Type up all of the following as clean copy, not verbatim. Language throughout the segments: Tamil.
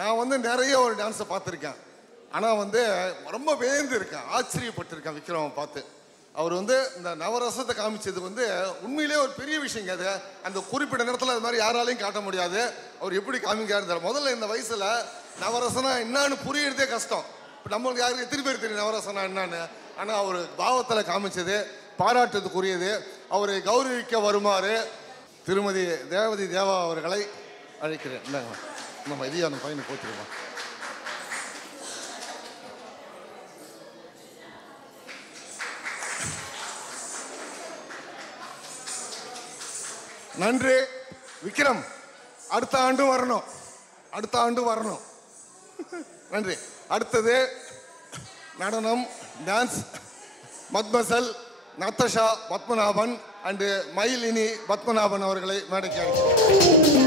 நான் வந்து நிறைய ஒரு டான்ஸை பார்த்துருக்கேன். ஆனால் வந்து ரொம்ப வேந்து இருக்கேன், ஆச்சரியப்பட்டிருக்கேன் விக்ரமை பார்த்து. அவர் வந்து இந்த நவரசத்தை காமிச்சது வந்து உண்மையிலே ஒரு பெரிய விஷயங்க. அது அந்த குறிப்பிட்ட நேரத்தில் அது மாதிரி யாராலையும் காட்ட முடியாது. அவர் எப்படி காமிக்காரு முதல்ல இந்த வயசில் நவரசனா என்னான்னு புரியறதே கஷ்டம். இப்போ நம்மளுக்கு யாருக்கு எத்தனை பேர் தெரியும் நவரசனா என்னன்னு? ஆனால் அவர் பாவத்தில் காமிச்சது பாராட்டுறதுக்குரியது. அவரை கௌரவிக்க வருமாறு திருமதி தேவதி தேவா அவர்களை அழைக்கிறேன். இந்தாங்க நம்ம இதையும் அந்த பையனை போச்சுருக்கோம். நன்றி விக்ரம். அடுத்த ஆண்டு வரணும். நன்றி. அடுத்தது நடனம், டான்ஸ், மத்மசல், நத்தஷா பத்மநாபன் அண்டு மயிலினி பத்மநாபன் அவர்களை மேடைக்கு அழைக்கிறேன்.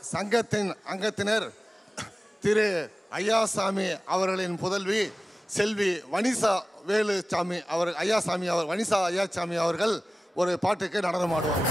சங்கத்தின் அங்கத்தினர் திரு ஐயாசாமி அவர்களின் புதல்வி செல்வி வனிசா வேலுசாமி வனிசா ஐயாசாமி அவர்கள் ஒரு பாட்டுக்கு நடனமாடுவார்.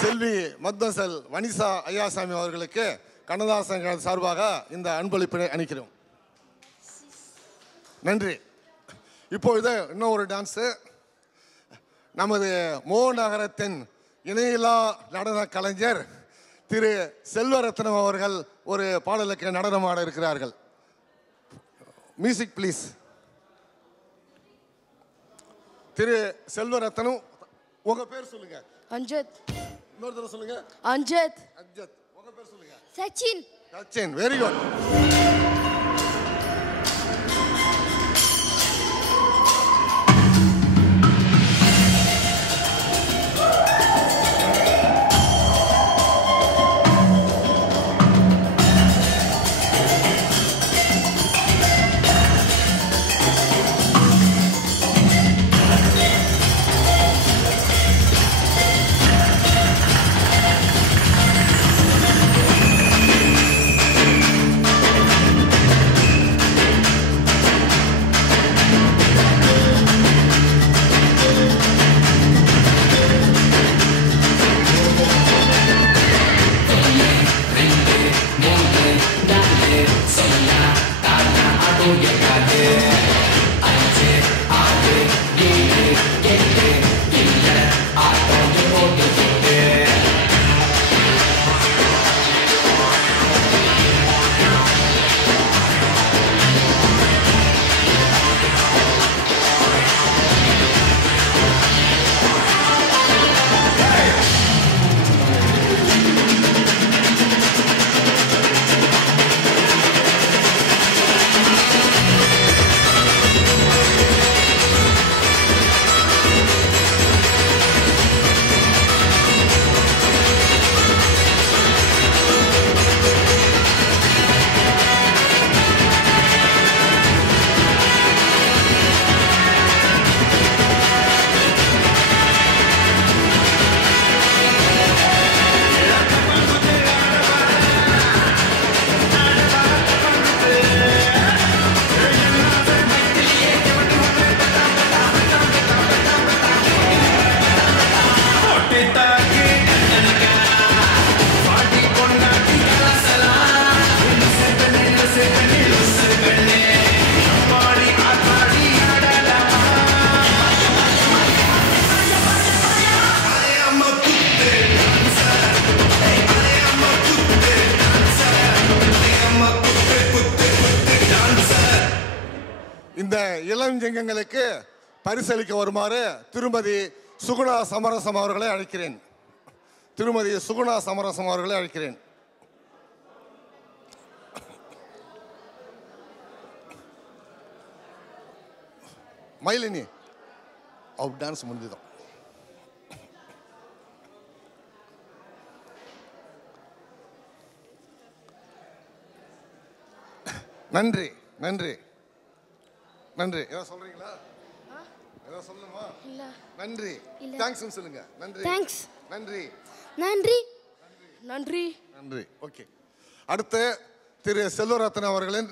செல்வி மத்மசல் வனிசா ஐயாசாமி அவர்களுக்கு கண்ணதாசன் சார்பாக இந்த அன்பளிப்பினை அளிக்கிறோம். நன்றி. இப்பொழுது இன்னும் ஒரு டான்ஸு. நமது மோ நகரத்தின் இணையில்லா நடன கலைஞர் திரு செல்வரத்னம் அவர்கள் ஒரு பாடலுக்கு நடனமாட இருக்கிறார்கள். Music please. திரு செல்வரத்னம், உங்க பேர் சொல்லுங்க. அஞ்சத். இன்னொரு தடவை சொல்லுங்க. அஞ்சத். அஞ்சத். உங்க பேர் சொல்லுங்க. சச்சின். Sachin, very good. இளஞ்சங்கங்களுக்கு பரிசளிக்க வருமாறு திருமதி சுகுணா சமரசம் அவர்களை அழைக்கிறேன். திருமதி சுகுணா சமரசம் அவர்களை அழைக்கிறேன். மயிலினி அவுட் டான்ஸ் முடிஞ்சுதான். நன்றி நன்றி நன்றி. ஏதாவது சொல்றீங்களா? ஏதாவது சொல்லணுமா? இல்ல. நன்றி. தேங்க்ஸ் சொல்லுங்க. நன்றி. தேங்க்ஸ். நன்றி. நன்றி. நன்றி. நன்றி. ஓகே. அடுத்து திரு செல்வரத்ன அவர்களின்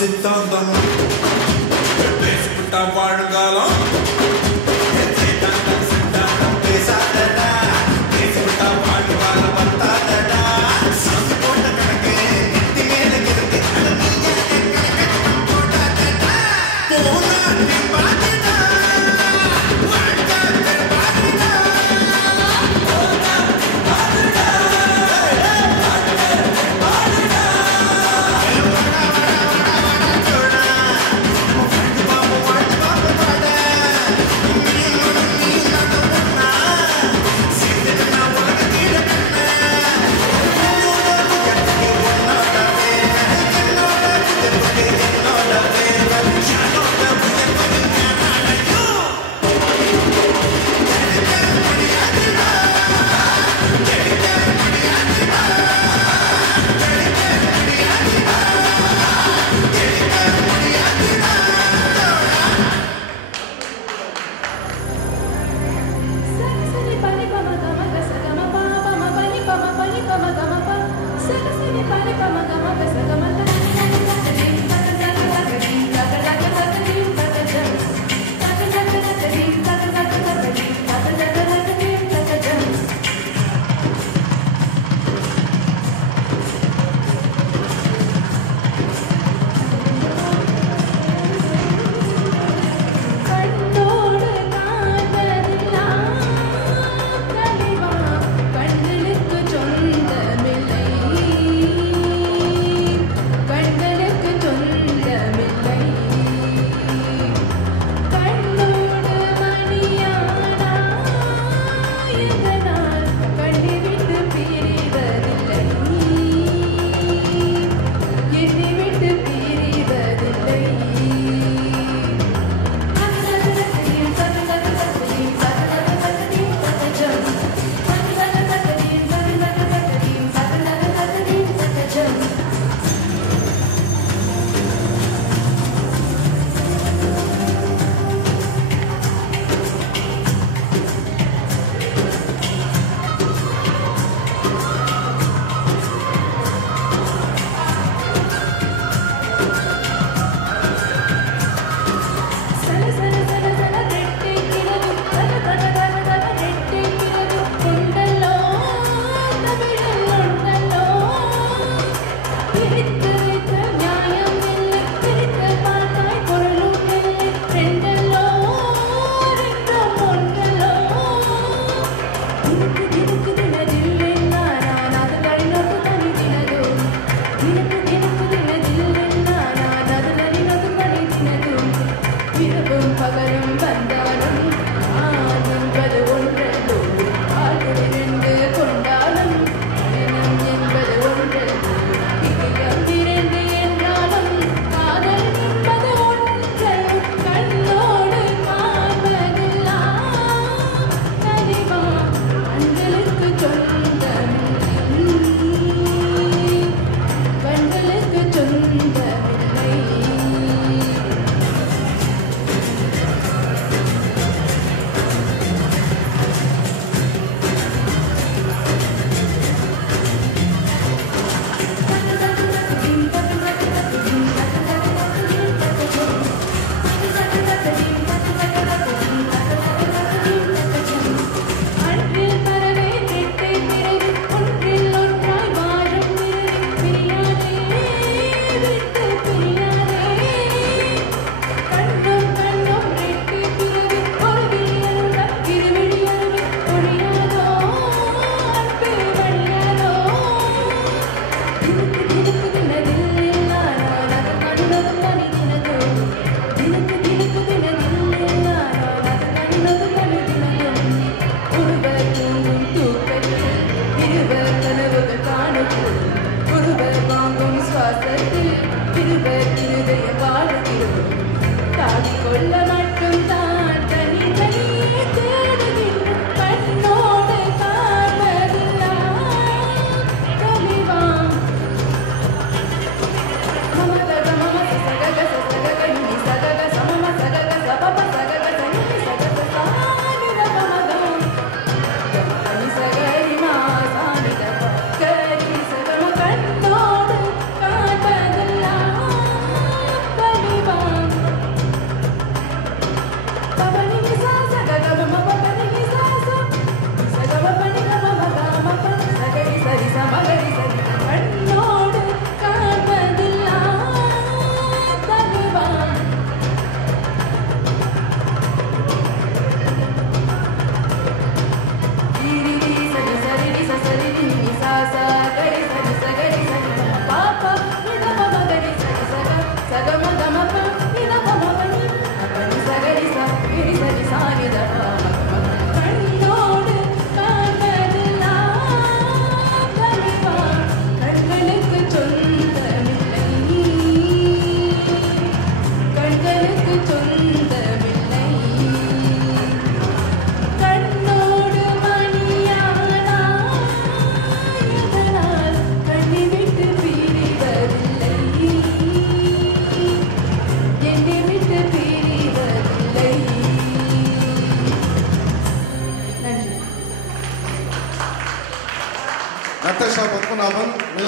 சித்தாந்தம் பேசிவிட்டா வாழுங்காலம்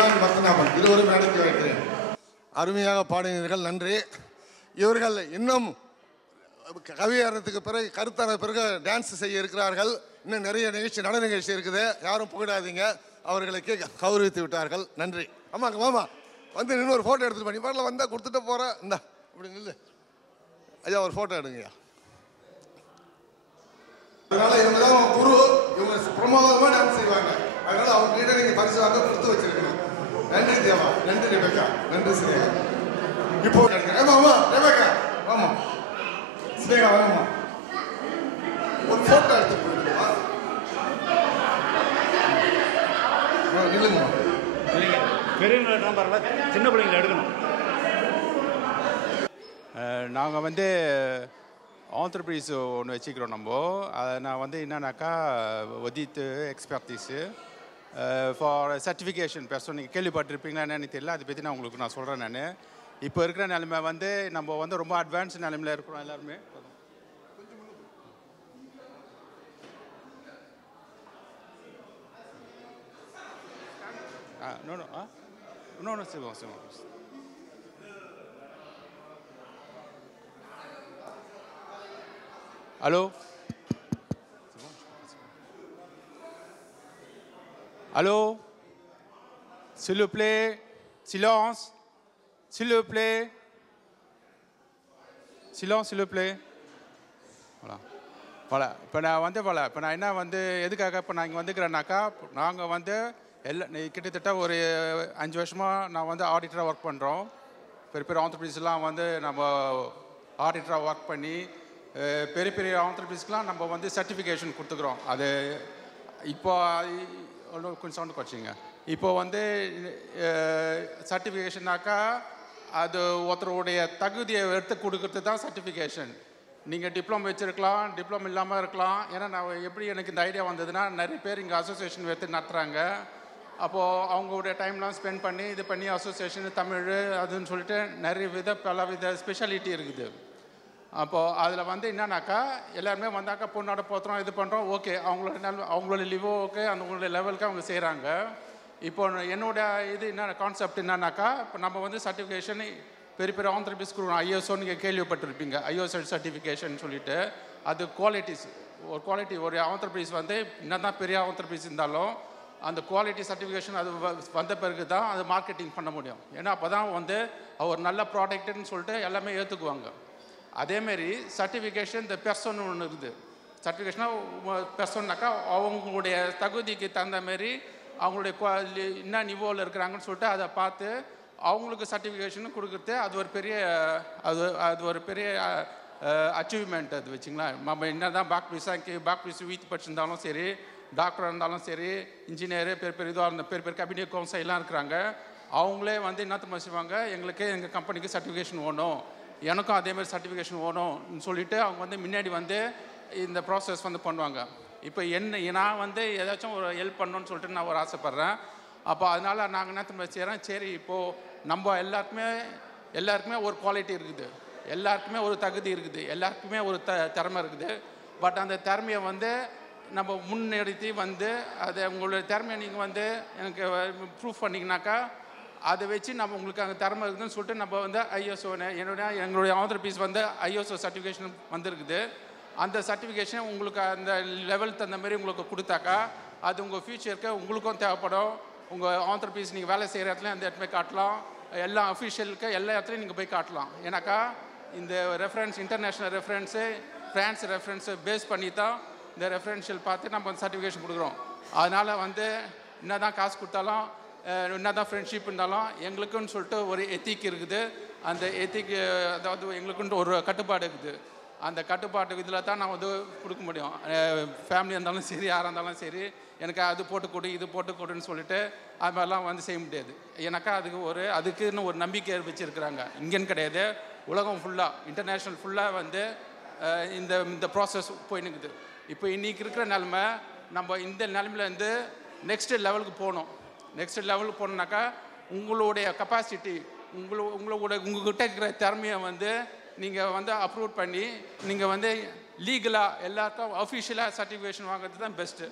கல்யாணி பத்மநாபன் இருவரும் மேடைக்கு வைக்கிறேன். அருமையாக பாடினீர்கள், நன்றி. இவர்கள் இன்னும் கவியரத்துக்கு பிறகு கருத்தர பிறகு டான்ஸ் செய்ய இருக்கிறார்கள். இன்னும் நிறைய நிகழ்ச்சி நடன நிகழ்ச்சி இருக்குது, யாரும் புகழாதீங்க. அவர்களுக்கு கௌரவித்து விட்டார்கள், நன்றி. ஆமாங்க மாமா வந்து இன்னும் ஒரு ஃபோட்டோ எடுத்துட்டு பண்ணி பாடல வந்தால் கொடுத்துட்டு போகிறேன். இந்தா இப்படி நில்லு ஐயா, ஒரு ஃபோட்டோ எடுங்கய்யா. அதனால இவங்க தான் குரு, இவங்க பிரமாதமாக டான்ஸ் செய்வாங்க. அதனால அவங்க கிட்ட நீங்கள் பரிசு வாங்க கொடுத்து வச்சிருக்கணும். நன்றி தேவா, நன்றி ரெபேக்கா, நன்றி ஸ்னேகா. இப்போ ஆமா ரெபேக்கா, ஆமா ஸ்னேகா, ஆமா ஒரு ஃபோட்டோ எடுத்து போயிடுமா? இல்லைங்கம்மா, பெரியவங்களை நம்பர்ல சின்ன பிள்ளைங்களை எடுக்கணும். நாங்கள் வந்து ஆண்டர்பிரைஸ் ஒன்று வச்சுக்கிறோம். நம்ம அதை நான் வந்து என்னன்னாக்கா ஒதித்து எக்ஸ்பர்டீஸு ஃபார் சர்டிஃபிகேஷன் பெர்சன். நீங்கள் கேள்விப்பட்டிருப்பீங்களா என்னன்னு தெரியல, அதை பற்றி நான் உங்களுக்கு சொல்கிறேன். நான் இப்போ இருக்கிற நிலைமை வந்து நம்ம வந்து ரொம்ப அட்வான்ஸ் நிலைமையில் இருக்கிறோம் எல்லாருமே. Non, c'est bon, c'est bon. Allô? C'est bon, allô? S'il vous plaît, silence. S'il vous plaît. Silence, s'il vous plaît. Voilà. Voilà. இப்போ நான் என்ன வந்து எதுக்காக இப்போ நான் இங்கே வந்துக்கிறேன்னாக்கா, நாங்கள் வந்து கிட்டத்தட்ட ஒரு 5 வருஷமாக நான் வந்து ஆடிட்டராக ஒர்க் பண்ணுறோம். பெரிய பெரிய ஆண்டர்பிரைஸ்லாம் வந்து நம்ம ஆடிட்டராக ஒர்க் பண்ணி பெரிய பெரிய ஆண்டர்பிரைஸ்க்கெலாம் நம்ம வந்து சர்டிஃபிகேஷன் கொடுத்துக்குறோம். அது இப்போ கொஞ்சம் சவுண்டு குறைச்சிங்க. இப்போ வந்து சர்டிஃபிகேஷனாக்கா அது ஒருத்தருடைய தகுதியை எடுத்து கொடுக்கறது தான் சர்டிஃபிகேஷன். நீங்கள் டிப்ளமோ வச்சுருக்கலாம், டிப்ளமோ இல்லாமல் இருக்கலாம். ஏன்னா நான் எப்படி எனக்கு இந்த ஐடியா வந்ததுன்னா, நிறைய பேர் இங்கே அசோசியேஷன் எடுத்து நடத்துகிறாங்க. அப்போது அவங்களுடைய டைம்லாம் ஸ்பெண்ட் பண்ணி இது பண்ணி அசோசியேஷன் தமிழ் அதுன்னு சொல்லிட்டு நிறைய பல வித ஸ்பெஷாலிட்டி இருக்குது. அப்போது அதில் வந்து என்னன்னாக்கா எல்லாருமே வந்தாக்கா பொண்ணோட போத்துறோம், இது பண்ணுறோம், ஓகே அவங்களோட லிவோ ஓகே, அவங்களுடைய லெவலுக்கு அவங்க செய்கிறாங்க. இப்போ என்னோட இது என்ன கான்செப்ட் என்னன்னாக்கா, இப்போ நம்ம வந்து சர்டிஃபிகேஷன் பெரிய பெரிய ஆண்டர்பிரைஸ் கொடுக்கணும். ஐஎஸ்ஓ நீங்கள் கேள்விப்பட்டிருப்பீங்க, ஐஎஸ்ஓ சர்டிஃபிகேஷன் சொல்லிட்டு. அது குவாலிட்டிஸ், ஒரு குவாலிட்டி ஒரு ஆண்டர்பிரைஸ் வந்து என்ன தான் பெரிய ஆண்டர்பிரைஸ் இருந்தாலும் அந்த குவாலிட்டி சர்டிஃபிகேஷன் அது வந்த பிறகு தான் அது மார்க்கெட்டிங் பண்ண முடியும். ஏன்னா அப்போ தான் வந்து ஒரு நல்ல ப்ராடக்ட்டுன்னு சொல்லிட்டு எல்லாமே ஏற்றுக்குவாங்க. அதேமாரி சர்டிஃபிகேஷன் இந்த பெர்சன் ஒன்று இருக்குது. சர்டிஃபிகேஷனாக பெர்சன்னாக்கா அவங்களுடைய தகுதிக்கு தகுந்த மாரி அவங்களுடைய என்ன நிவோவில் இருக்கிறாங்கன்னு சொல்லிட்டு அதை பார்த்து அவங்களுக்கு சர்டிஃபிகேஷன் கொடுக்குறது அது ஒரு பெரிய அச்சீவ்மெண்ட். அது வச்சுங்களா, நம்ம என்ன தான் பேக் பீஸ் வீட்டு படிச்சிருந்தாலும் சரி, டாக்டராக இருந்தாலும் சரி, இன்ஜினியரு பெரிய பெரிய இதாக இருந்த பெரிய பெரிய கேபினட் கவுன்சில் எல்லாம் இருக்கிறாங்க. அவங்களே வந்து என்னத்த செய்வாங்க, எங்களுக்கு எங்கள் கம்பெனிக்கு சர்டிஃபிகேஷன் வேணும், எனக்கும் அதேமாதிரி சர்டிஃபிகேஷன் வேணும்னு சொல்லிவிட்டு அவங்க வந்து முன்னாடி வந்து இந்த ப்ராசஸ் வந்து பண்ணுவாங்க. இப்போ நான் வந்து ஏதாச்சும் ஒரு ஹெல்ப் பண்ணணும்னு சொல்லிட்டு நான் ஒரு ஆசைப்பட்றேன். அப்போ அதனால் நாங்கள் என்ன செய்கிறேன், சரி இப்போது நம்ம எல்லாருக்குமே ஒரு குவாலிட்டி இருக்குது, எல்லாருக்குமே ஒரு தகுதி இருக்குது, எல்லாருக்குமே ஒரு திறமை இருக்குது. பட் அந்த திறமையை வந்து நம்ம முன்னெடுத்து வந்து அதை உங்களுடைய திறமையை நீங்கள் வந்து எனக்கு ப்ரூஃப் பண்ணிங்கனாக்கா அதை வச்சு நம்ம உங்களுக்கு அங்கே திறமை இருக்குதுன்னு சொல்லிட்டு நம்ம வந்து ஐஎஸ்ஓ எங்களுடைய ஆண்டர்பிரைஸ் வந்து ஐஎஸ்ஓ சர்டிஃபிகேஷன் வந்துருக்குது. அந்த சர்டிஃபிகேஷன் உங்களுக்கு அந்த லெவல் தகுந்த மாதிரி உங்களுக்கு கொடுத்தாக்கா அது உங்கள் ஃப்யூச்சருக்கு உங்களுக்கும் தேவைப்படும். உங்கள் ஆண்டர்பிரைஸ் நீங்கள் வேலை செய்கிற இடத்துல அந்த இடத்துல காட்டலாம், எல்லா அஃபிஷியலுக்கு எல்லா இடத்துலையும் நீங்கள் போய் காட்டலாம். ஏன்னாக்கா இந்த ரெஃபரன்ஸ் இன்டர்நேஷ்னல் ரெஃபரன்ஸு ஃப்ரான்ஸ் ரெஃபரன்ஸை பேஸ் பண்ணி தான் இந்த ரெஃபரன்ஷியல் பார்த்து நம்ம சர்டிஃபிகேஷன் கொடுக்குறோம். அதனால் வந்து என்ன தான் காசு கொடுத்தாலும் என்ன தான் ஃப்ரெண்ட்ஷிப் இருந்தாலும் எங்களுக்குன்னு சொல்லிட்டு ஒரு எத்திக் இருக்குது. அந்த எத்திக் அதாவது எங்களுக்குன்ட்டு ஒரு கட்டுப்பாடு இருக்குது. அந்த கட்டுப்பாட்டு இதில் தான் நான் வந்து கொடுக்க முடியும். ஃபேமிலியாக இருந்தாலும் சரி, யாராக இருந்தாலும் சரி, எனக்கு அது போட்டு கொடு இது போட்டு கொடுன்னு சொல்லிட்டு அது மாதிரிலாம் வந்து செய்ய முடியாது. ஏன்னாக்கா அதுக்குன்னு ஒரு நம்பிக்கை வச்சுருக்குறாங்க. இங்கேன்னு கிடையாது, உலகம் ஃபுல்லாக இன்டர்நேஷ்னல் ஃபுல்லாக வந்து இந்த ப்ராசஸ் போயின்னுக்குது. இப்போ இன்றைக்கி இருக்கிற நிலமை நம்ம இந்த நிலமையிலேருந்து நெக்ஸ்ட் லெவலுக்கு போகணும். நெக்ஸ்ட் லெவலுக்கு போகணுன்னாக்கா உங்களுடைய கெப்பாசிட்டி உங்கள்கிட்ட இருக்கிற திறமையை வந்து நீங்கள் வந்து அப்ரூவ் பண்ணி நீங்கள் வந்து லீகலாக எல்லாருக்கும் அஃபிஷியலாக சர்டிஃபிகேஷன் வாங்குறது தான் பெஸ்ட்டு.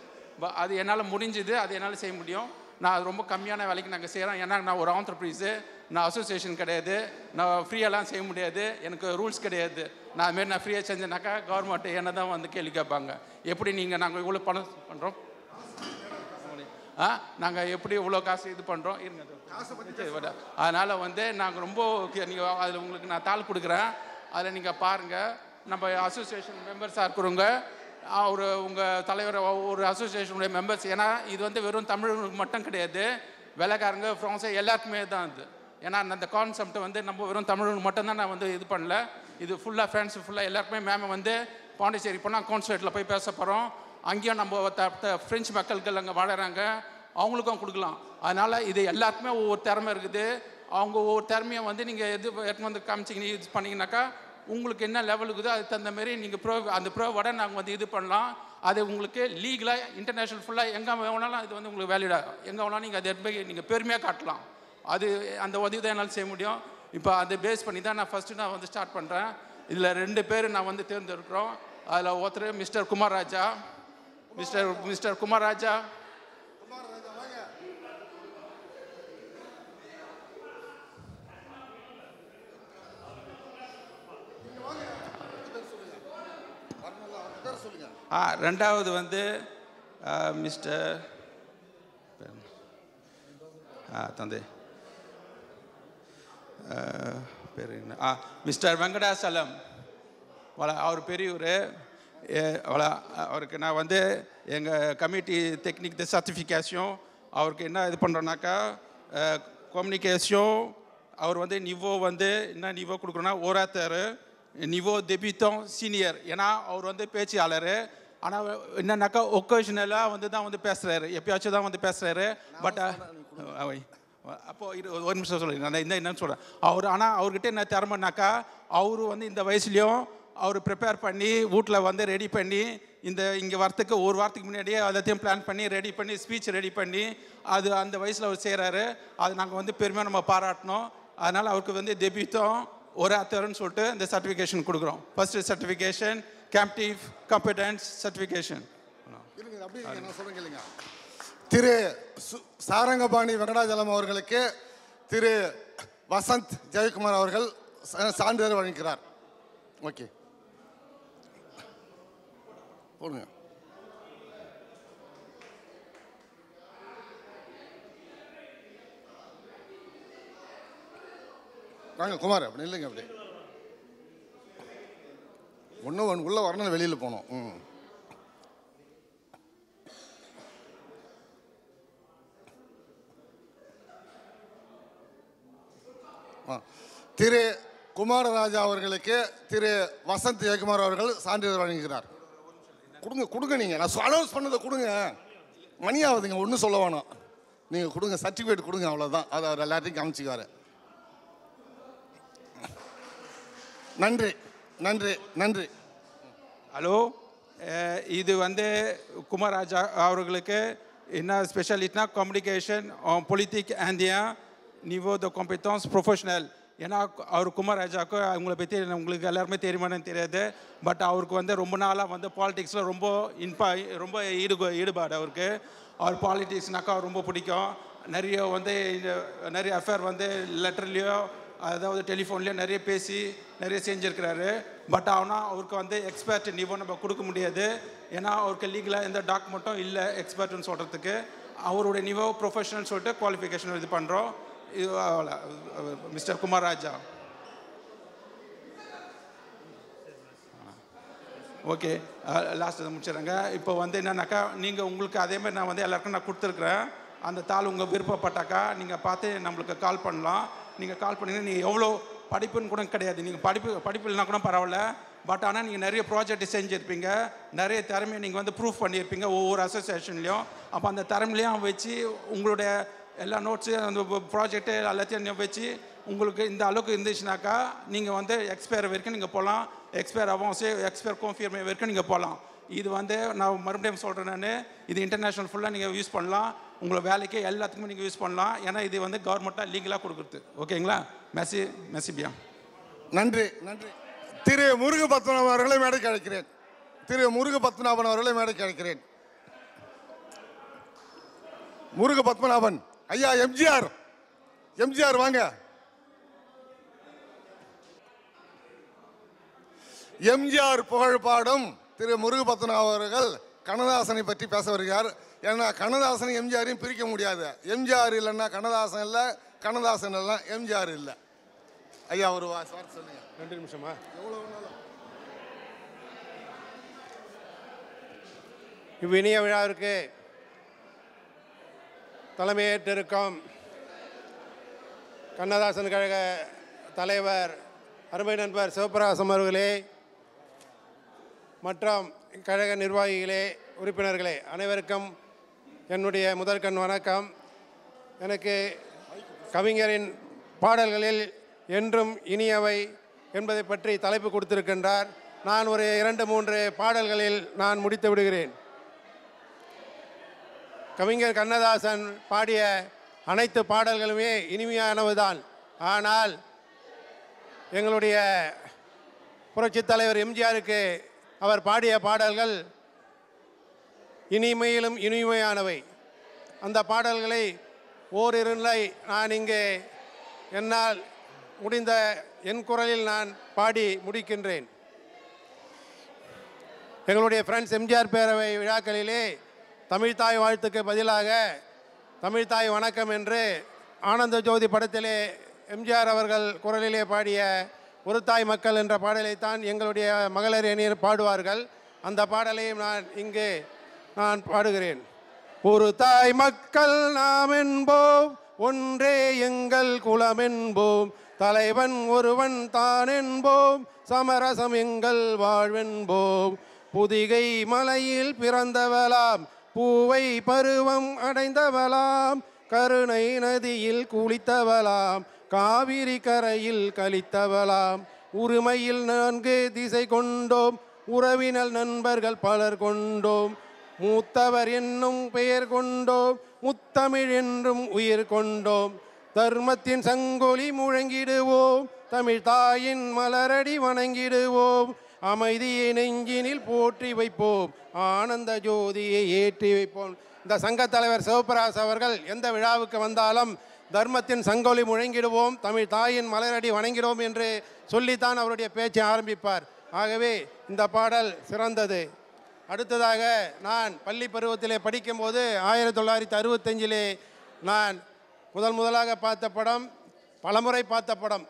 அது என்னால் முடிஞ்சுது, அது என்னால் செய்ய முடியும். நான் ரொம்ப கம்மியான வேலைக்கு நாங்கள் செய்கிறோம். ஏன்னா நான் ஒரு ஆண்டர்பிரைஸு, நான் அசோசியேஷன் கிடையாது, நான் ஃப்ரீயெல்லாம் செய்ய முடியாது, எனக்கு ரூல்ஸ் கிடையாது. நான் அதுமாரி நான் ஃப்ரீயாக செஞ்சேனாக்கா கவர்மெண்ட் என்ன தான் வந்து கேள்வி கேட்பாங்க. எப்படி நாங்கள் இவ்வளோ பணம் பண்ணுறோம், நாங்கள் எப்படி இவ்வளோ காசு இது பண்ணுறோம் இருங்க. அதனால் வந்து நாங்கள் ரொம்ப நீங்கள் அதில் உங்களுக்கு நான் தாள் கொடுக்குறேன், அதில் நீங்கள் பாருங்கள். நம்ம அசோசியேஷன் மெம்பர்ஸாக இருக்கிறவங்க அவர் உங்கள் தலைவர் ஒரு அசோசியேஷனுடைய மெம்பர்ஸ். ஏன்னா இது வந்து வெறும் தமிழர்களுக்கு மட்டும் கிடையாது, வெள்ளைக்காரங்க ஃப்ரான்ஸை எல்லாருக்குமே தான் இது. ஏன்னா அந்த கான்செப்ட் வந்து நம்ம வெறும் தமிழர்களுக்கு மட்டும்தான் நான் வந்து இது பண்ணல, இது ஃபுல்லாக ஃப்ரெண்ட்ஸ் ஃபுல்லாக எல்லாருக்குமே. மேம் வந்து பாண்டிச்சேரி போனால் கான்சர்ட்டில் போய் பேச போகிறோம், அங்கேயும் நம்ம ஃப்ரெஞ்சு மக்கள்கள் அங்கே வாழறாங்க, அவங்களுக்கும் கொடுக்கலாம். அதனால் இது எல்லாருக்குமே ஒவ்வொரு திறமை இருக்குது. அவங்க ஒவ்வொரு திறமையை வந்து நீங்கள் எது வந்து காமிச்சிங்க இது பண்ணிங்கனாக்கா உங்களுக்கு என்ன லெவல் இருக்குதோ அதுக்கு தகுந்த மாதிரி நீங்கள் அந்த ப்ரோவோட நாங்கள் வந்து இது பண்ணலாம். அது உங்களுக்கு லீகலாக இன்டர்நேஷ்னல் ஃபுல்லாக எங்கே வேணாலும் இது வந்து உங்களுக்கு வேலிடாக எங்கே வேணாலும் நீங்கள் அதை நீங்கள் பெருமையாக காட்டலாம். அது அந்த உதவி தான் என்னால் செய்ய முடியும். இப்போ அதை பேஸ் பண்ணி தான் நான் ஃபஸ்ட்டு நான் வந்து ஸ்டார்ட் பண்ணுறேன். இதில் 2 பேர் நான் வந்து தேர்ந்தெடுக்கிறோம். அதில் ஒருத்தர் மிஸ்டர் குமார் ராஜா. மிஸ்டர் குமார் ராஜா ரெண்டாவது வந்து மிஸ்டர் தந்தை பேர் என்ன மிஸ்டர் வெங்கடாசலம். அவர் பெரியவர். அவருக்கு நான் வந்து எங்கள் கமிட்டி டெக்னிக் த சர்டிஃபிகேஷன் அவருக்கு என்ன இது பண்ணுறோன்னாக்கா கம்யூனிகேஷன் அவர் வந்து நிவோ வந்து என்ன நிவோ கொடுக்குறோன்னா ஓராத்தர் நிவோ டெபியூட்டன் சீனியர். ஏன்னா அவர் வந்து பேச்சாளர். ஆனால் என்னன்னாக்கா ஒகேஷனலாக வந்து தான் வந்து பேசுகிறாரு, எப்பயாச்சும் தான் வந்து பேசுகிறாரு. பட் அப்போது ஒரு நிமிஷம் சொல்லுங்க, நான் என்னன்னு சொல்கிறேன். ஆனால் அவர்கிட்ட என்ன திறமைனாக்கா அவரு வந்து இந்த வயசுலேயும் அவர் ப்ரிப்பேர் பண்ணி வீட்டில் வந்து ரெடி பண்ணி இங்கே வரத்துக்கு ஒரு வாரத்துக்கு முன்னாடியே எல்லாத்தையும் பிளான் பண்ணி ரெடி பண்ணி ஸ்பீச் ரெடி பண்ணி அது அந்த வயசில் அவர் செய்கிறாரு. அது நாங்கள் வந்து பெருமையாக நம்ம பாராட்டணும். அதனால் அவருக்கு வந்து டெபியூட்டன் ஒராத்தர்னு சொல்லிட்டு இந்த சர்டிஃபிகேஷன் கொடுக்குறோம். First certification captive competence certification. திரு சாரங்கபாணி வெங்கடாஜலம் அவர்களுக்கு திரு வசந்த் ஜெயக்குமார் அவர்கள் சான்றிதழ் வழங்குகிறார். ஓகே போடுங்க. வாங்க குமார், அப்படி இல்லைங்க, அப்படி ஒன்று உள்ள வரணும், வெளியில் போனோம். திரு குமாரராஜா அவர்களுக்கு திரு வசந்த் ஜெயக்குமார் அவர்கள் சான்றிதழ் வழங்குகிறார். கொடுங்க நீங்கள், நான் அனௌன்ஸ் பண்ணதை கொடுங்க. மணி ஆகுதுங்க, ஒன்றும் சொல்ல வேணாம், நீங்கள் கொடுங்க, சர்டிஃபிகேட் கொடுங்க, அவ்வளோதான். அதை அவர் எல்லாத்தையும் காமிச்சிக்குவார். நன்றி நன்றி நன்றி. ஹலோ, இது வந்து குமாரராஜா அவர்களுக்கு என்ன ஸ்பெஷலிட்டினா கம்யூனிகேஷன் பொலிட்டிக் இந்தியா நிவோ த காம்பெட்டன்ஸ் ப்ரொஃபஷனல். ஏன்னா அவர் குமாரராஜாவுக்கு அவங்கள பற்றி உங்களுக்கு எல்லாருமே தெரியுமான்னு தெரியாது. பட் அவருக்கு வந்து ரொம்ப நாளாக வந்து பாலிடிக்ஸில் ரொம்ப ஈடுபாடு அவருக்கு. அவர் பாலிடிக்ஸ்னாக்கா அவர் ரொம்ப பிடிக்கும். நிறைய அஃபேர் வந்து லெட்டர்லேயோ அதாவது டெலிஃபோன்லேயோ நிறைய பேசி நிறைய செஞ்சுருக்கிறாரு. பட் ஆனால் அவருக்கு வந்து எக்ஸ்பர்ட் நிவோ நம்ம கொடுக்க முடியாது. ஏன்னா அவருக்கு லீகலாக எந்த டாக்குமெண்ட்டும் இல்லை எக்ஸ்பர்ட்னு சொல்கிறதுக்கு. அவருடைய நிவோ ப்ரொஃபஷனல் சொல்லிட்டு குவாலிஃபிகேஷன் இது பண்ணுறோம். இது மிஸ்டர் குமார் ராஜா. ஓகே, லாஸ்ட் இதை முடிச்சிடுறேங்க. இப்போ வந்து என்னன்னாக்கா நீங்கள் உங்களுக்கு அதேமாதிரி நான் வந்து எல்லாருக்கும் நான் கொடுத்துருக்குறேன். அந்த தாள் உங்கள் விருப்பப்பட்டாக்கா நீங்கள் பார்த்து நம்மளுக்கு கால் பண்ணலாம். நீங்கள் கால் பண்ணிங்கன்னா நீங்கள் எவ்வளோ படிப்புன்னு கூட கிடையாது, நீங்கள் படிப்பு இல்லைனா கூட பரவாயில்ல. பட் ஆனால் நீங்கள் நிறைய ப்ராஜெக்ட் செஞ்சுருப்பீங்க, நிறைய திறமையை நீங்கள் வந்து ப்ரூஃப் பண்ணியிருப்பீங்க ஒவ்வொரு அசோசியேஷன்லேயும். அப்போ அந்த திறமையிலையும் வச்சு உங்களுடைய எல்லா நோட்ஸு அந்த ப்ராஜெக்ட்டு எல்லாத்தையும் வச்சு உங்களுக்கு இந்த அளவுக்கு இருந்துச்சுனாக்கா நீங்கள் வந்து எக்ஸ்பயர் வரைக்கும் நீங்கள் போகலாம், எக்ஸ்பயர் அவான்ஸு எக்ஸ்பயர் கன்ஃபர்மே வரைக்கும் நீங்கள் போகலாம். இது வந்து நான் மறுபடியும் சொல்கிறேன், நான் இது இன்டர்நேஷ்னல் ஃபுல்லாக நீங்கள் யூஸ் பண்ணலாம், உங்களை வேலைக்கு எல்லாத்துக்குமே நீங்கள் யூஸ் பண்ணலாம். ஏன்னா இது வந்து கவர்மெண்ட்டாக லீகலாக கொடுக்குறது. ஓகேங்களா? மெசிபியா. நன்றி நன்றி. திரு முருகபத்மநாபன் அவர்களை மேடைக்கு அழைக்கிறேன். திரு முருகபத்மநாபன் அவர்களை மேடைக்கு அழைக்கிறேன். முருக பத்மநாபன் ஐயா. எம்ஜிஆர், எம்ஜிஆர் வாங்க. எம்ஜிஆர் புகழ் பாடும் திரு முருக பத்மநாபன் அவர்கள் கண்ணதாசனை பற்றி பேச வருகிறார். ஏன்னா கண்ணதாசனை எம்ஜிஆரையும் பிரிக்க முடியாது. எம்ஜிஆர் இல்லைன்னா கண்ணதாசன் இல்லை, கண்ணதாசன் இல்லை எம்ஜிஆர் இல்லை. ஐயா ஒரு வார்த்தை சொல்லுங்க. 2 நிமிஷமா? இவ்வினிய விழாவிற்கு தலைமையேற்றிருக்கும் கண்ணதாசன் கழக தலைவர் அருமை நண்பர் சிவபிரகாசம் அவர்களே மற்றும் கழக நிர்வாகிகளே, உறுப்பினர்களே, அனைவருக்கும் என்னுடைய முதற்கண் வணக்கம். எனக்கு கவிஞரின் பாடல்களில் என்றும் இனியவை என்பதை பற்றி தலைப்பு கொடுத்திருக்கின்றார். நான் ஒரு 2-3 பாடல்களில் நான் முடித்து விடுகிறேன். கவிஞர் கண்ணதாசன் பாடிய அனைத்து பாடல்களுமே இனிமையானவுதான். ஆனால் எங்களுடைய புரட்சித் தலைவர் எம்ஜிஆருக்கு அவர் பாடிய பாடல்கள் இனிமையிலும் இனிமையானவை. அந்த பாடல்களை ஓரிருளை நான் இங்கே என்னால் முடிந்த என் குரலில் நான் பாடி முடிக்கின்றேன். எங்களுடைய ஃப்ரெண்ட்ஸ் எம்ஜிஆர் பேரவை விழாக்களிலே தமிழ்தாய் வாழ்த்துக்கு பதிலாக தமிழ்தாய் வணக்கம் என்று ஆனந்த ஜோதி படத்திலே எம்ஜிஆர் அவர்கள் குரலிலே பாடிய ஒரு தாய் மக்கள் என்ற பாடலைத்தான் எங்களுடைய மகளிர் அணியினர் பாடுவார்கள். அந்த பாடலையும் நான் இங்கே நான் பாடுகிறேன். ஒரு தாய் மக்கள் நாம் என்போம், ஒன்றே எங்கள் குலம் என்போம், தலைவன் ஒருவன் தான் என்போம், சமரசம் எங்கள் வாழ்வென்போம். புதிகை மலையில் பிறந்தவளாம், பூவை பருவம் அடைந்தவளாம், கருணை நதியில் குளித்தவளாம், காவிரி கரையில் கலித்தவளாம். உரிமையில் 4 திசை கொண்டோம், உறவினர் நண்பர்கள் பலர் கொண்டோம், மூத்தவர் என்னும் பெயர் கொண்டோம், முத்தமிழ் என்றும் உயிர் கொண்டோம். தர்மத்தின் சங்கொலி முழங்கிடுவோம், தமிழ் தாயின் மலரடி வணங்கிடுவோம், அமைதியை நெஞ்சினில் போற்றி வைப்போம், ஆனந்த ஜோதியை ஏற்றி வைப்போம். இந்த சங்கத் தலைவர் சிவபிரகாசம் அவர்கள் எந்த விழாவுக்கு வந்தாலும் தர்மத்தின் சங்கொலி முழங்கிடுவோம், தமிழ் தாயின் மலரடி வணங்கிடுவோம் என்று சொல்லித்தான் அவருடைய பேச்சை ஆரம்பிப்பார். ஆகவே இந்த பாடல் சிறந்தது. அடுத்ததாக நான் பள்ளி பருவத்திலே படிக்கும்போது 1965 நான் முதலாக பார்த்த படம், பலமுறை பார்த்த படம்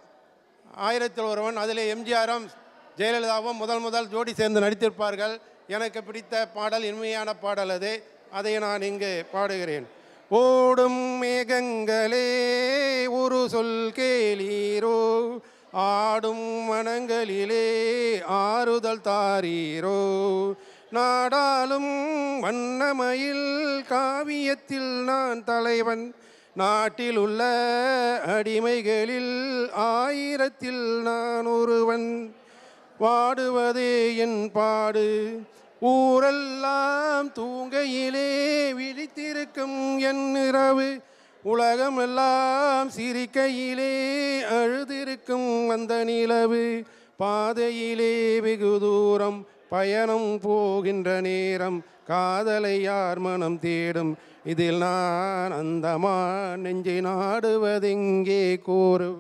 1000 ஒருவன். அதிலே எம்ஜிஆரும் ஜெயலலிதாவும் முதல் ஜோடி சேர்ந்து நடித்திருப்பார்கள். எனக்கு பிடித்த பாடல் இனிமையான பாடல் அது. அதை நான் இங்கு பாடுகிறேன். ஓடும் மேகங்களே ஒரு சொல் கேளீரோ, ஆடும் மனங்களிலே ஆறுதல் தாரீரோ, நாடாளும் வண்ணமயில் காவியத்தில் நான் தலைவன், நாட்டில் உள்ள அடிமைகளில் 1000 நான் ஒருவன், வாடுவதே என் பாடு, ஊரெல்லாம் தூங்கையிலே விழித்திருக்கும் என் இரவு, உலகமெல்லாம் சிரிக்கையிலே அழுதிருக்கும் அந்த நிலவு, பாதையிலே வெகு தூரம் பயணம் போகின்ற நேரம், காதலை யார் மனம் தேடும், இதில் நான் அந்தமா நெஞ்சை நாடுவதெங்கே கூறு.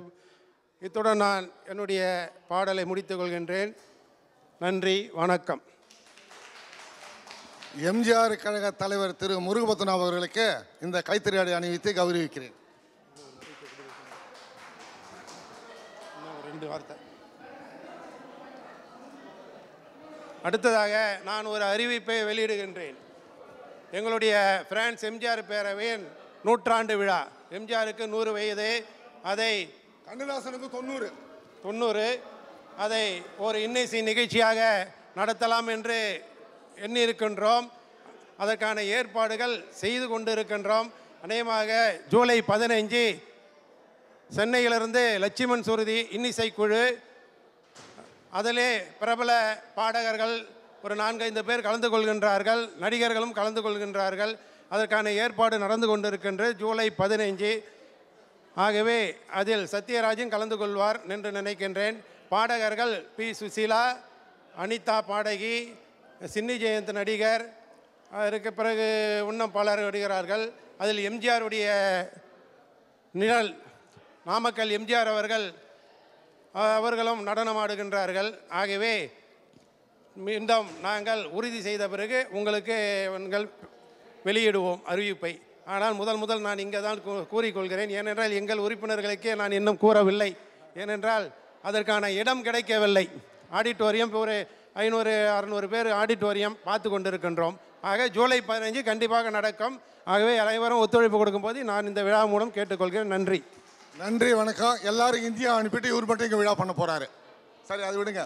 இத்துடன் நான் என்னுடைய பாடலை முடித்துக் கொள்கின்றேன். நன்றி, வணக்கம். எம்ஜிஆர் கழக தலைவர் திரு முருக பத்மநாபன் அவர்களுக்கு இந்த கைத்தறியாடை அணிவித்து கௌரவிக்கிறேன். 2 வார்த்தை. அடுத்ததாக நான் ஒரு அறிவிப்பை வெளியிடுகின்றேன். எங்களுடைய பிரான்ஸ் எம்ஜிஆர் பேரவையின் 100ஆண்டு விழா. எம்ஜிஆருக்கு 100 வயது. அதை கண்ணதாசனுக்கு 90. அதை ஒரு இன்னிசை நிகழ்ச்சியாக நடத்தலாம் என்று எண்ணியிருக்கின்றோம். அதற்கான ஏற்பாடுகள் செய்து கொண்டிருக்கின்றோம். அநேகமாக ஜூலை 15 சென்னையிலிருந்து லட்சுமண் சுருதி இன்னிசைக்குழு, அதிலே பிரபல பாடகர்கள் ஒரு 4-5 பேர் கலந்து கொள்கின்றார்கள், நடிகர்களும் கலந்து கொள்கின்றார்கள். அதற்கான ஏற்பாடு நடந்து கொண்டிருக்கின்ற ஜூலை 15. ஆகவே அதில் சத்யராஜும் கலந்து கொள்வார் என்று நினைக்கின்றேன். பாடகர்கள் பி. சுசீலா, அனிதா பாடகி, சின்னி ஜெயந்த் நடிகர், அதற்கு பிறகு இன்னும் பலர் வருகிறார்கள். அதில் எம்ஜிஆருடைய நிழல் நாமக்கல் எம்ஜிஆர் அவர்களும் நடனமாடுகின்றார்கள். ஆகவே மீண்டும் நாங்கள் உறுதி செய்த பிறகு உங்களுக்கு வெளியிடுவோம் அறிவிப்பை. ஆனால் முதல் நான் இங்கே தான் கூறிக்கொள்கிறேன். ஏனென்றால் எங்கள் உறுப்பினர்களுக்கே நான் இன்னும் கூறவில்லை. ஏனென்றால் அதற்கான இடம் கிடைக்கவில்லை. ஆடிட்டோரியம் ஒரு 500-600 பேர் ஆடிட்டோரியம் பார்த்து கொண்டிருக்கின்றோம். ஆக ஜூலை 15 கண்டிப்பாக நடக்கும். ஆகவே அனைவரும் ஒத்துழைப்பு கொடுக்கும்போது நான் இந்த விழா மூலம் கேட்டுக்கொள்கிறேன். நன்றி. நன்றி, வணக்கம். எல்லாரும் இந்தியா அனுப்பிட்டு இவர் மட்டும் இங்கே விழா பண்ண போகிறாரு. சரி, அது விடுங்க.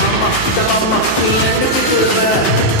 Mama, the mama, you let me do that.